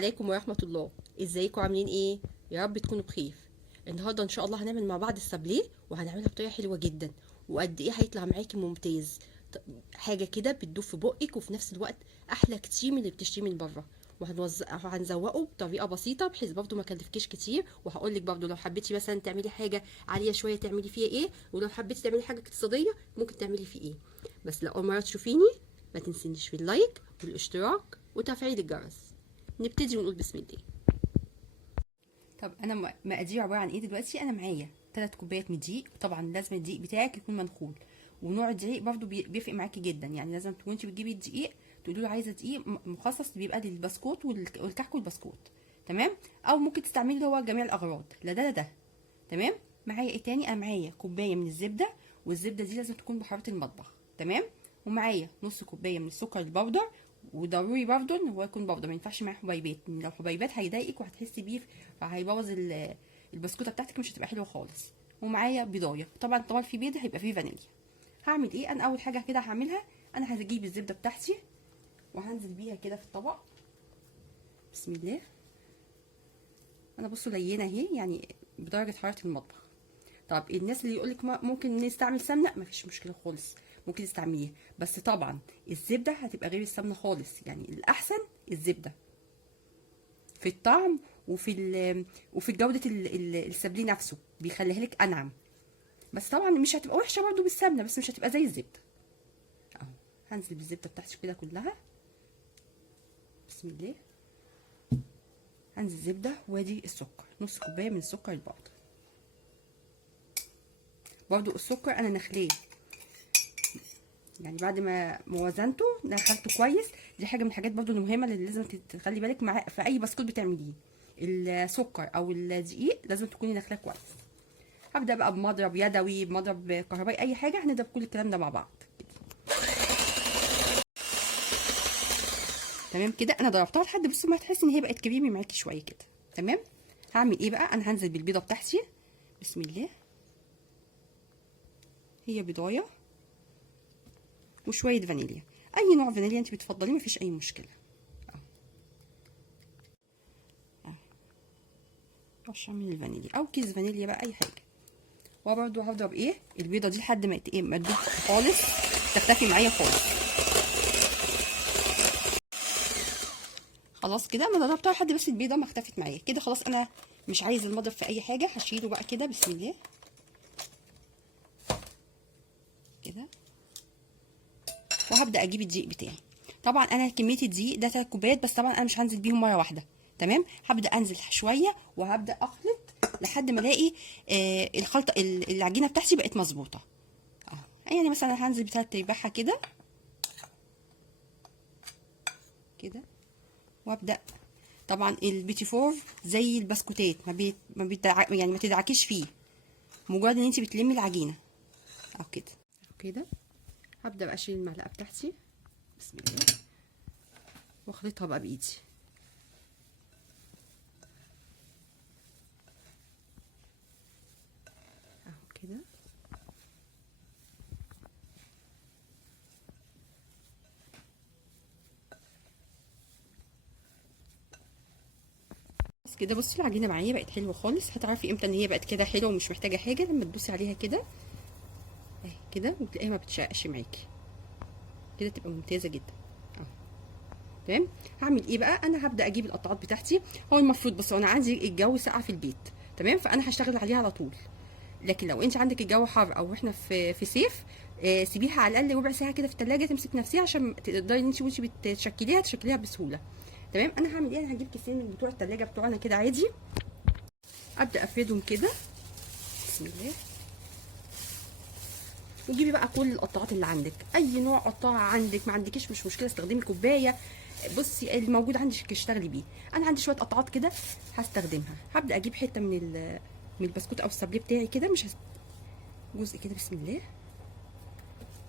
عليكم ورحمة الله. ازيكم عاملين ايه؟ يا رب تكونوا بخير. النهارده ان شاء الله هنعمل مع بعض السابليه، وهنعملها بطريقة حلوة جدا، وقد ايه هيطلع معاكي ممتاز. حاجة كده بتدوب في بقك، وفي نفس الوقت احلى كتير من اللي بتشتريه من بره. وهنزوقه بطريقة بسيطة بحيث برضه ما كلفكيش كتير. وهقول لك برضه لو حبيتي مثلا تعملي حاجة عالية شوية تعملي فيها ايه، ولو حبيتي تعملي حاجة اقتصادية ممكن تعملي فيه ايه. بس لو اول مرة تشوفيني ما تنسينيش في اللايك والاشتراك وتفعيل الجرس. نبتدي ونقول بسم الله. طب انا مقادير عباره عن ايه دلوقتي؟ انا معايا 3 كوبايات من الدقيق، طبعا لازم الدقيق بتاعك يكون منخول، ونوع الدقيق برضو بيفرق معاكي جدا. يعني لازم وانت بتجيبي الدقيق تقولي له عايزه دقيق مخصص بيبقى للبسكوت والكحك والبسكوت، تمام؟ او ممكن تستعملي اللي هو جميع الاغراض، لا ده لا ده، تمام؟ معايا ايه تاني؟ انا معايا كوبايه من الزبده، والزبده دي لازم تكون بحراره المطبخ، تمام؟ ومعايا نص كوبايه من السكر البودر، وضروري برضو ان هو يكون بودر، ما ينفعش معاه حبيبات، لو حبيبات هيضايقك وهتحسي بيه فهيبوظ البسكوته بتاعتك، مش هتبقى حلوه خالص. ومعايا بيضايه، طبعا في بيض هيبقى فيه فانيليا. هعمل ايه؟ انا اول حاجه كده هعملها، انا هجيب الزبده بتاعتي وهنزل بيها كده في الطبق. بسم الله. انا بصوا لينه اهي، يعني بدرجه حراره المطبخ. طب الناس اللي يقولك ممكن نستعمل سمنه، مفيش مشكله خالص، ممكن تستعمليها، بس طبعا الزبده هتبقى غير السمنه خالص. يعني الاحسن الزبده في الطعم وفي جوده السابليه نفسه، بيخليها لك انعم. بس طبعا مش هتبقى وحشه برده بالسمنه، بس مش هتبقى زي الزبده. اهو هنزل بالزبده بتاعتي كده كلها. بسم الله. هنزل زبده، وادي السكر، نص كوبايه من السكر البودر. برضو السكر انا نخليه، يعني بعد ما وزنته دخلته كويس. دي حاجه من الحاجات برضو المهمه اللي لازم تخلي بالك مع في اي بسكوت بتعمليه، السكر او الدقيق لازم تكوني داخلاه كويس. هبدا بقى بمضرب يدوي، بمضرب كهربائي، اي حاجه، هنضرب كل الكلام ده مع بعض كده. تمام كده، انا ضربتها لحد بصوا ما تحسي ان هي بقت كريمي معاكي شويه كده، تمام؟ هعمل ايه بقى؟ انا هنزل بالبيضه بتاعتي. بسم الله. هي بيضايه وشويه فانيليا، اي نوع فانيليا انت بتفضليه مفيش اي مشكله. رشه من الفانيليا او كيس فانيليا بقى، اي حاجه. وبرده هضرب ايه البيضه دي لحد ما ما تدوب خالص، تختفي معايا خالص. خلاص كده انا ضربتها لحد بس البيضه ما اختفت معايا كده. خلاص انا مش عايز المضرب في اي حاجه، هشيله بقى كده. بسم الله كده. وهبدا اجيب الدقيق بتاعي. طبعا انا كميه الدقيق ده 3 كوبايات بس، طبعا انا مش هنزل بيهم مره واحده، تمام؟ هبدا انزل شويه وهبدا اخلط لحد ما الاقي الخلطه العجينه بتاعتي بقت مظبوطه. اهو يعني مثلا هنزل بتلات ارباعها كده كده. وابدا طبعا البيتي فور زي البسكوتات يعني ما تدعكيش فيه، مجرد ان انت بتلمي العجينه اهو كده كده. هبدا بقى اشيل المعلقه بتاعتي. بسم الله. واخلطها بقى بايدي اهو كده. بس كده بصي العجينه معايا بقت حلوه خالص. هتعرفي امتى ان هي بقت كده حلوه ومش محتاجه حاجه؟ لما تدوسي عليها كده اهي كده وتلاقيها ما بتشقش معاكي كده، تبقى ممتازه جدا اهو، تمام؟ هعمل ايه بقى؟ انا هبدا اجيب القطعات بتاعتي. هو المفروض بس انا عندي الجو ساقع في البيت، تمام؟ فانا هشتغل عليها على طول. لكن لو انت عندك الجو حر او احنا في صيف، سيبيها على الاقل ربع ساعه كده في التلاجة تمسك نفسها، عشان تقدري انت وانت تشكليها بسهوله، تمام؟ انا هعمل ايه؟ انا هجيب كيسين من بتوع التلاجة بتوعنا كده عادي، ابدا افردهم كده. بسم الله. وجيبي بقى كل القطاعات اللي عندك، اي نوع قطاعه عندك، ما عندكيش مش مشكله، استخدمي كوبايه. بصي الموجود عندك اشتغلي بيه. انا عندي شويه قطعات كده هستخدمها. هبدا اجيب حته من البسكوت او السابليه بتاعي كده، مش جزء كده. بسم الله.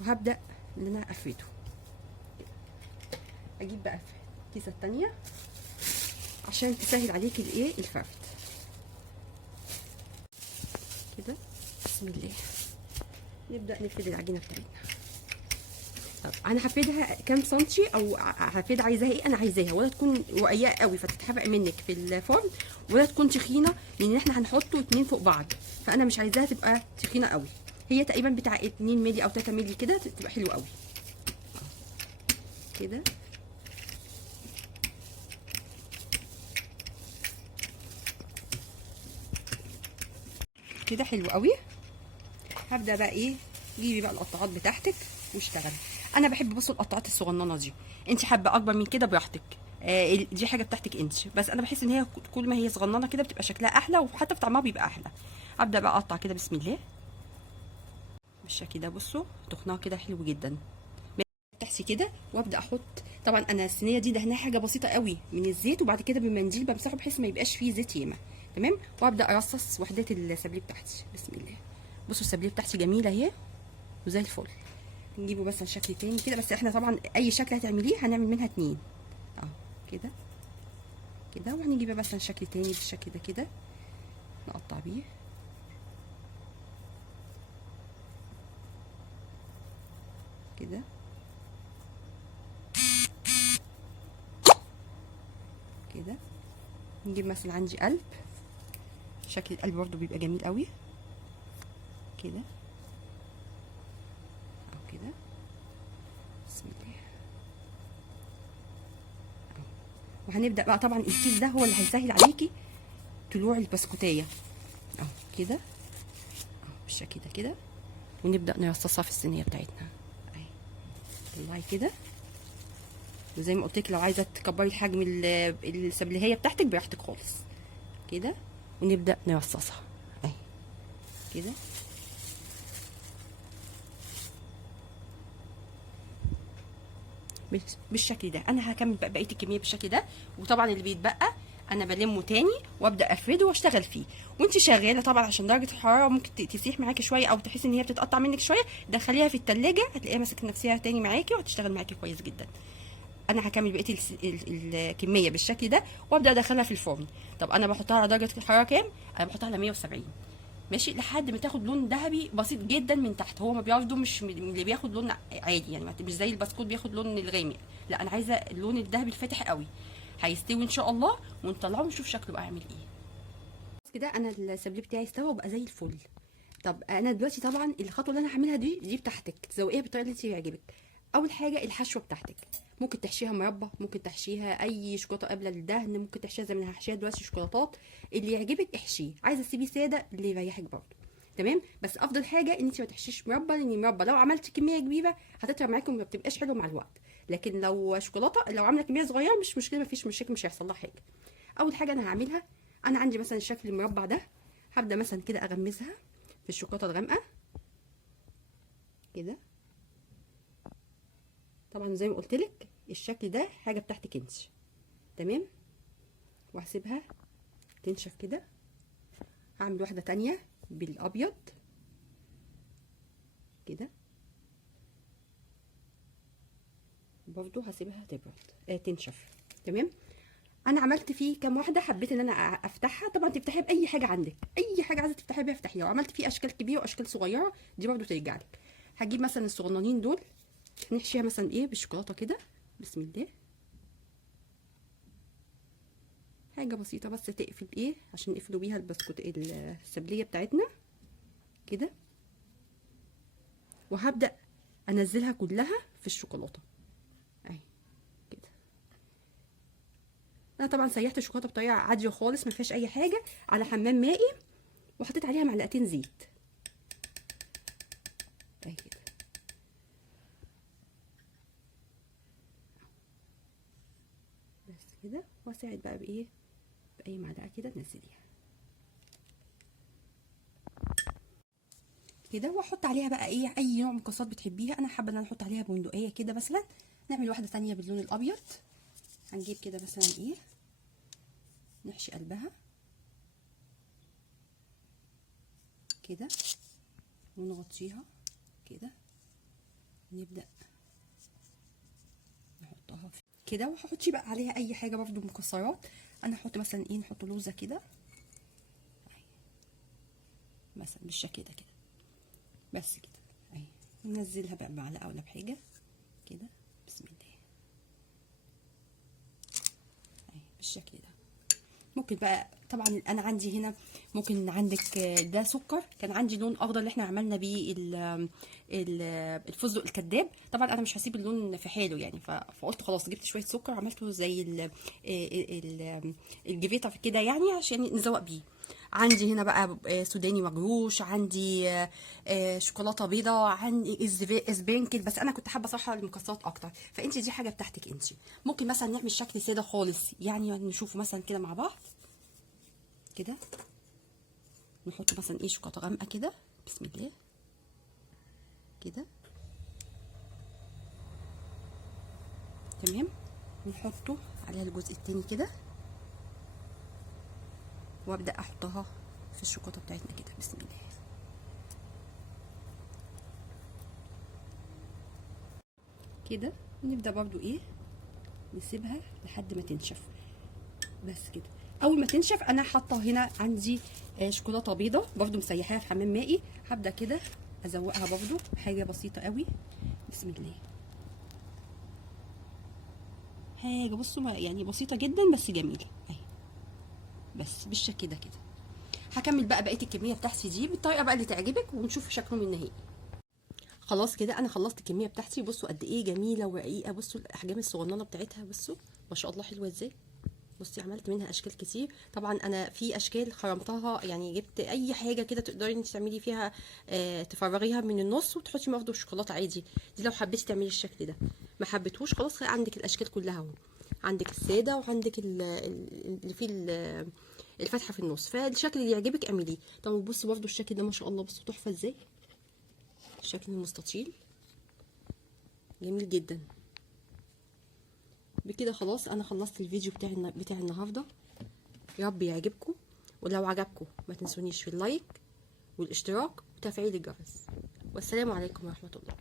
وهبدا ان انا افرده. اجيب بقى الكيسه الثانيه عشان تسهل عليكي الايه الفرد كده. بسم الله. نبدا نفرد العجينه بتاعتنا طب انا هفردها كام سنتي، او هفرد عايزاها ايه؟ انا عايزاها ولا تكون رقيقه قوي فتتحرق منك في الفرن، ولا تكون تخينه لان احنا هنحطه اتنين فوق بعض، فانا مش عايزاها تبقى تخينه قوي. هي تقريبا بتاع 2 مللي او 3 مللي كده تبقى حلوه قوي كده. كده حلو قوي. هبدا بقى ايه، جيبي بقى القطاعات بتاعتك واشتغلي. انا بحب بصوا القطاعات الصغننه دي، انت حابه اكبر من كده براحتك، دي حاجه بتاعتك انت، بس انا بحس ان هي كل ما هي صغننه كده بتبقى شكلها احلى، وحتى في طعمها بيبقى احلى. ابدا بقى اقطع كده بسم الله بالشكل ده. بصوا تخنها كده حلو جدا. تحسي كده وابدا احط. طبعا انا الصينيه دي دهناها حاجه بسيطه قوي من الزيت، وبعد كده بمنديل بمسحه بحيث ما يبقاش فيه زيت ياما. تمام. وابدا ارصص وحدات السابليه بتاعتي بسم الله. بصوا السابليه بتاعتي جميله اهي وزي الفل. نجيبه بس شكل تاني كده، بس احنا طبعا اي شكل هتعمليه هنعمل منها اتنين كده كده. وهنجيبها بس شكل تاني بالشكل ده كده نقطع بيه كده كده. نجيب مثلا عندي قلب، شكل القلب برضو بيبقى جميل قوي كده او كده بسم الله. وهنبدا بقى طبعا الكيس ده هو اللي هيسهل عليكي طلوع البسكوتيه كده بالشكل ده كده. ونبدا نرصصها في الصينيه بتاعتنا اهي. طلعي كده، وزي ما قلت لك لو عايزه تكبري الحجم السبليهيه بتاعتك براحتك خالص كده. ونبدا نرصصها اهي كده بالشكل ده. انا هكمل بقى بقيه الكميه بالشكل ده، وطبعا اللي بيتبقى انا بلمه تاني وابدا افرده واشتغل فيه. وانت شغاله طبعا عشان درجه الحراره ممكن تسيح معاكي شويه او تحسي ان هي بتتقطع منك شويه، دخليها في التلاجة هتلاقيها مسكت نفسها تاني معاكي وهتشتغل معاكي كويس جدا. انا هكمل بقيه الكميه بالشكل ده وابدا ادخلها في الفرن. طب انا بحطها على درجه الحراره كام؟ انا بحطها على 170 ماشي، لحد ما تاخد لون ذهبي بسيط جدا من تحت. هو ما بياخده مش من اللي بياخد لون عادي يعني، مش زي البسكوت بياخد لون الغامق، لا انا عايزه اللون الذهبي الفاتح قوي. هيستوي ان شاء الله ونطلعه ونشوف شكله بقى عامل ايه. كده انا السابليه بتاعي استوى وبقى زي الفل. طب انا دلوقتي طبعا الخطوه اللي انا هعملها دي بتاعتك، تزوقيها بالطريقه اللي تعجبك. اول حاجه الحشوه بتاعتك، ممكن تحشيها مربى، ممكن تحشيها اي شوكولاته قبل الدهن، ممكن تحشيها زي ما انا هحشيها دلوقتي شوكولاتات. اللي يعجبك احشيه، عايزه تسيبيه ساده اللي يريحك برضه تمام. بس افضل حاجه ان انت ما تحشيش مربى، لان المربى لو عملتي كميه كبيره هتطلع معاكم وما بتبقاش حلوه مع الوقت. لكن لو شوكولاته لو عامله كميه صغيره مش مشكله، مفيش مشاكل، مش هيحصل لها حاجه. اول حاجه انا هعملها، انا عندي مثلا الشكل المربع ده، هبدا مثلا كده اغمسها في الشوكولاته الغامقه كده. طبعا زي ما قلت لك الشكل ده حاجه بتاعتك انت تمام. وهسيبها تنشف كده. هعمل واحده تانية بالابيض كده برضو، هسيبها تبرد تنشف تمام. انا عملت فيه كام واحده، حبيت ان انا افتحها. طبعا تفتحيها باي حاجه عندك، اي حاجه عايزه تفتحيها بيها افتحيها. وعملت فيه اشكال كبيره واشكال صغيره، دي برضو ترجع لك. هجيب مثلا الصغننين دول نحشيها مثلا ايه بالشوكولاته كده بسم الله. حاجه بسيطه بس تقفل ايه عشان نقفلوا بيها البسكوت السبليه بتاعتنا كده. وهبدا انزلها كلها في الشوكولاته اهي كده. انا طبعا سيحت الشوكولاته بطريقه عاديه خالص ما فيهاش اي حاجه، على حمام مائي، وحطيت عليها معلقتين زيت اهي كده. بس كده. واساعد بقى بايه، باي معلقه كده تنزليها كده. واحط عليها بقى ايه اي نوع مكسرات بتحبيها. انا حابه ان انا احط عليها بندقيه كده مثلا. نعمل واحده ثانيه باللون الابيض. هنجيب كده مثلا ايه، نحشي قلبها كده ونغطيها كده. نبدا نحطها كده. وهحطي بقى عليها اي حاجه برضو مكسرات. انا هحط مثلا ايه، نحط لوزه كده مثلا بالشكل ده كده بس كده اهي. ننزلها بقى بمعلقه ولا بحاجه كده بسم الله اهي بالشكل ده. ممكن بقى طبعا انا عندي هنا ممكن عندك ده سكر، كان عندي لون اخضر اللي احنا عملنا بيه الفستق الكداب. طبعا انا مش هسيب اللون في حاله يعني، فقلت خلاص جبت شويه سكر عملته زي الجفيطه كده يعني عشان نزوق بيه. عندي هنا بقى سوداني مجروش، عندي شوكولاته بيضاء، عندي اسبانكل، بس انا كنت حابه صراحه المكسرات اكتر، فانت دي حاجه بتاعتك انت. ممكن مثلا نعمل شكل ساده خالص يعني، نشوفه مثلا كده مع بعض كده. نحط مثلا ايه شوكولاته غامقه كده بسم الله كده تمام. نحطه على الجزء التاني كده، وابدا احطها في الشوكولاته بتاعتنا كده بسم الله كده. نبدا برضو ايه نسيبها لحد ما تنشف بس كده. اول ما تنشف انا حاطه هنا عندي شوكولاته بيضه برضو مسيحاها في حمام مائي، هبدا كده ازوقها برضو حاجه بسيطه قوي بسم الله. حاجه بصوا يعني بسيطه جدا بس جميله اهي، بس بالشكل ده كده. هكمل بقى بقيه الكميه بتاعتي دي بالطريقه بقى اللي تعجبك، ونشوف شكلهم النهائي. خلاص كده انا خلصت الكميه بتاعتي. بصوا قد ايه جميله ورقيقه، بصوا الاحجام الصغننه بتاعتها، بصوا ما شاء الله حلوه ازاي. بصي عملت منها اشكال كتير. طبعا انا في اشكال خرمتها يعني، جبت اي حاجه كده تقدري انت تعملي فيها تفرغيها من النص وتحطي برضه الشوكولاته عادي. دي لو حبيتي تعملي الشكل ده، ما حبيتهوش خلاص عندك الاشكال كلها اهو، عندك الساده وعندك اللي فيه الفتحه في النص، فالشكل اللي يعجبك اعمليه. طب بصي برضه الشكل ده ما شاء الله بصوا تحفه ازاي، الشكل المستطيل جميل جدا. بكده خلاص انا خلصت الفيديو بتاع النهارده، يا رب يعجبكم، ولو عجبكم ما تنسونيش في اللايك والاشتراك وتفعيل الجرس. والسلام عليكم ورحمه الله.